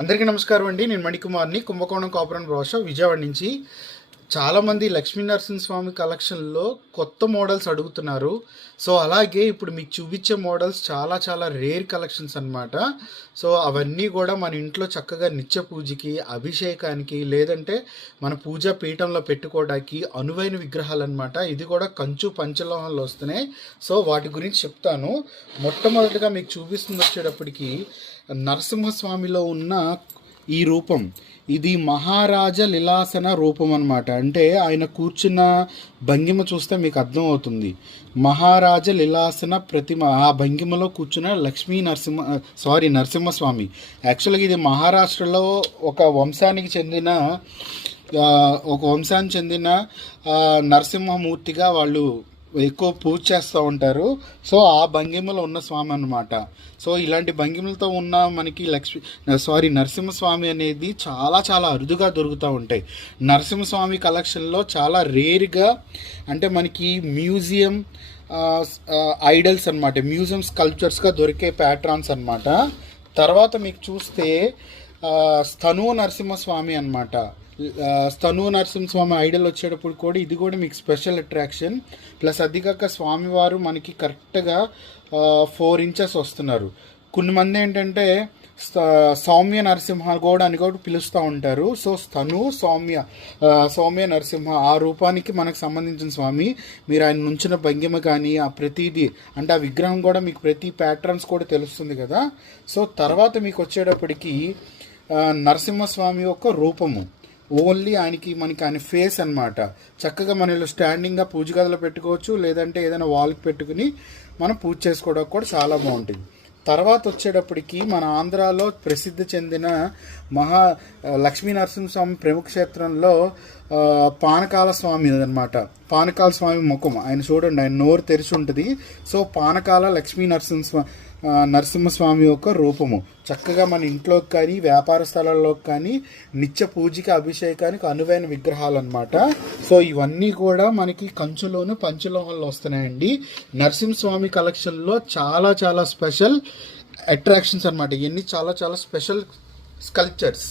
అందరికీ నమస్కారం అండి. నేను మణికుమార్ని, కుంభకోణం కాపురం భాష విజయవాడ నుంచి. చాలామంది లక్ష్మీ నరసింహస్వామి కలెక్షన్లో కొత్త మోడల్స్ అడుగుతున్నారు. సో అలాగే ఇప్పుడు మీకు చూపించే మోడల్స్ చాలా చాలా రేర్ కలెక్షన్స్ అనమాట. సో అవన్నీ కూడా మన ఇంట్లో చక్కగా నిత్య పూజకి, అభిషేకానికి, లేదంటే మన పూజా పీఠంలో పెట్టుకోవడానికి అనువైన విగ్రహాలు అనమాట. ఇది కూడా కంచు పంచలోహాలు వస్తున్నాయి. సో వాటి గురించి చెప్తాను. మొట్టమొదటిగా మీకు చూపిస్తుంది వచ్చేటప్పటికి నరసింహస్వామిలో ఉన్న ఈ రూపం, ఇది మహారాజ లీలాసన రూపం అనమాట. అంటే ఆయన కూర్చున్న భంగిమ చూస్తే మీకు అర్థమవుతుంది. మహారాజ లీలాసన ప్రతిమ, ఆ భంగిమలో కూర్చున్న నరసింహస్వామి. యాక్చువల్గా ఇది మహారాష్ట్రలో ఒక వంశానికి చెందిన నరసింహమూర్తిగా వాళ్ళు ఎక్కువ పూజ చేస్తూ ఉంటారు. సో ఆ భంగిమలో ఉన్న స్వామి అన్నమాట. సో ఇలాంటి భంగిమలతో ఉన్న మనకి నరసింహస్వామి అనేది చాలా చాలా అరుదుగా దొరుకుతూ ఉంటాయి. నరసింహస్వామి కలెక్షన్లో చాలా రేర్గా, అంటే మనకి మ్యూజియం ఐడల్స్ అనమాట, మ్యూజియం స్కల్ప్చర్స్గా దొరికే ప్యాట్రాన్స్ అనమాట. తర్వాత మీకు చూస్తే స్తను నరసింహస్వామి అనమాట. స్తను నరసింహస్వామి ఐడల్ వచ్చేటప్పుడు కూడా ఇది కూడా మీకు స్పెషల్ అట్రాక్షన్. ప్లస్ అది కాక స్వామివారు మనకి కరెక్ట్గా 4 ఇంచెస్ వస్తున్నారు. కొన్ని మంది ఏంటంటే సౌమ్య నరసింహ కూడా అని కూడా పిలుస్తూ ఉంటారు. సో స్తను సౌమ్య నరసింహ ఆ రూపానికి మనకు సంబంధించిన స్వామి. మీరు ఆయన నుంచిన భంగిమ కానీ ఆ ప్రతిదీ, అంటే ఆ విగ్రహం కూడా మీకు ప్రతి ప్యాటర్న్స్ కూడా తెలుస్తుంది కదా. సో తర్వాత మీకు వచ్చేటప్పటికి నరసింహస్వామి యొక్క రూపము, ఓన్లీ మనకి ఆయన ఫేస్ అనమాట. చక్కగా మనం స్టాండింగ్గా పూజ గదిలో పెట్టుకోవచ్చు, లేదంటే ఏదైనా వాల్కి పెట్టుకుని మనం పూజ చేసుకోవడానికి కూడా చాలా బాగుంటుంది. తర్వాత వచ్చేటప్పటికి మన ఆంధ్రాలో ప్రసిద్ధి చెందిన లక్ష్మీ నరసింహస్వామి ప్రముఖ క్షేత్రంలో పానకాల స్వామి అనమాట. పానకాల స్వామి ముఖం ఆయన చూడండి, ఆయన నోరు తెరిచి ఉంటుంది. సో పానకాల లక్ష్మీ నరసింహస్వామి యొక్క రూపము చక్కగా మన ఇంట్లోకి కానీ వ్యాపార స్థలాల్లోకి కానీ నిత్య పూజకి, అభిషేకానికి అనువైన విగ్రహాలు అనమాట. సో ఇవన్నీ కూడా మనకి కంచులోను పంచలోహాల్లో వస్తున్నాయండి. నరసింహస్వామి కలెక్షన్లో చాలా చాలా స్పెషల్ అట్రాక్షన్స్ అనమాట. ఇవన్నీ చాలా చాలా స్పెషల్ స్కల్ప్చర్స్.